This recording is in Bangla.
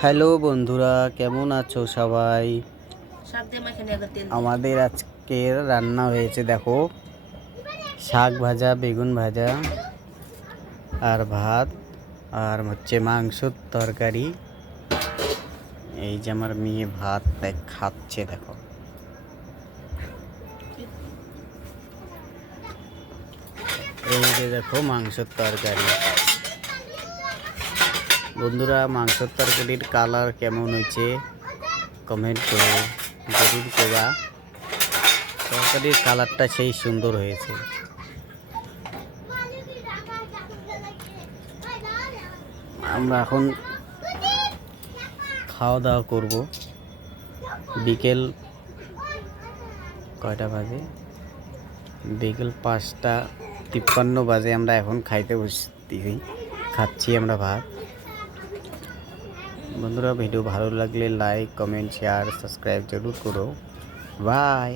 হ্যালো বন্ধুরা, কেমন আছো সবাই? আমাদের আজকের রান্না হয়েছে, দেখো, শাক ভাজা, বেগুন ভাজা আর ভাত আর হচ্ছে মাংসর তরকারি। এই যে আমার মেয়ে ভাত খাচ্ছে, দেখো। এই যে দেখো মাংসর তরকারি। বন্ধুরা, মাংসর তরকারির কালার কেমন হয়েছে কমেন্ট করো, জরুর করবা। তরকারির কালারটা সেই সুন্দর হয়েছে। আমরা এখন খাওয়া দাওয়া করব। বিকেল কয়টা বাজে? বিকেল 5:53 বাজে। আমরা এখন খাইতে বসতেছি, খাচ্ছি আমরা ভাত। বন্ধুরা, ভিডিও ভালো লাগলে লাইক, কমেন্ট, শেয়ার, সাবস্ক্রাইব জরুর করো। বাই।